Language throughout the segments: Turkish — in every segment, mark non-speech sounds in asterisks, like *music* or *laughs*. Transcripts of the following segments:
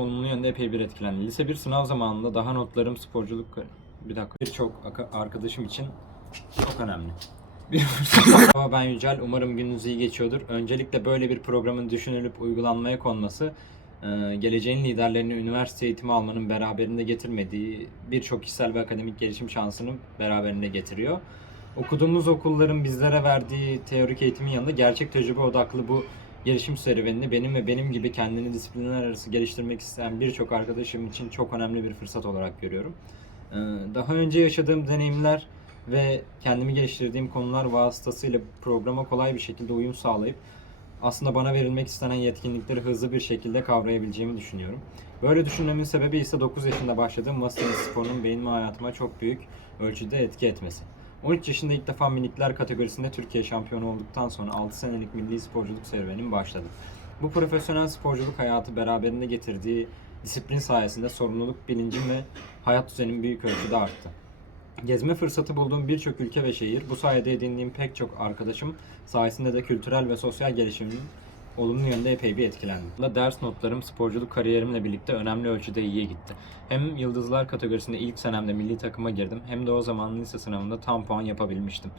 olumlu yönde epey bir etkilendi. Lise 1 sınav zamanında daha notlarım sporculuk bir dakika birçok arkadaşım için çok önemli. *laughs* Bir. Ama ben Yücel. Umarım gününüz iyi geçiyordur. Öncelikle böyle bir programın düşünülüp uygulanmaya konması e, geleceğin liderlerini üniversite eğitimi almanın beraberinde getirmediği birçok kişisel ve akademik gelişim şansını beraberinde getiriyor. Okuduğumuz okulların bizlere verdiği teorik eğitimin yanında gerçek tecrübe odaklı bu gelişim serüvenini benim ve benim gibi kendini disiplinler arası geliştirmek isteyen birçok arkadaşım için çok önemli bir fırsat olarak görüyorum. Ee, Daha önce yaşadığım deneyimler ve kendimi geliştirdiğim konular vasıtasıyla programa kolay bir şekilde uyum sağlayıp aslında bana verilmek istenen yetkinlikleri hızlı bir şekilde kavrayabileceğimi düşünüyorum. Böyle düşünmemin sebebi ise 9 yaşında başladığım masa tenisi sporunun benim hayatıma çok büyük ölçüde etki etmesi. 13 yaşında ilk defa minikler kategorisinde Türkiye şampiyonu olduktan sonra 6 senelik milli sporculuk serüvenim başladı. Bu profesyonel sporculuk hayatı beraberinde getirdiği disiplin sayesinde sorumluluk bilincim ve hayat düzenim büyük ölçüde arttı. Gezme fırsatı bulduğum birçok ülke ve şehir, bu sayede edindiğim pek çok arkadaşım sayesinde de kültürel ve sosyal gelişimim olumlu yönde epey bir etkilendim. Ders notlarım sporculuk kariyerimle birlikte önemli ölçüde iyiye gitti. Hem yıldızlar kategorisinde ilk senemde milli takıma girdim hem de o zaman lise sınavında tam puan yapabilmiştim.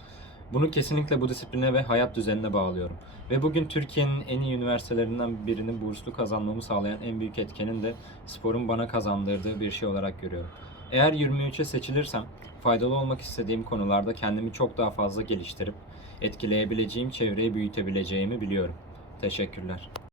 Bunu kesinlikle bu disipline ve hayat düzenine bağlıyorum. Ve bugün Türkiye'nin en iyi üniversitelerinden birini burslu kazanmamı sağlayan en büyük etkenin de sporun bana kazandırdığı bir şey olarak görüyorum. Eğer 23'e seçilirsem faydalı olmak istediğim konularda kendimi çok daha fazla geliştirip etkileyebileceğim çevreyi büyütebileceğimi biliyorum. Teşekkürler.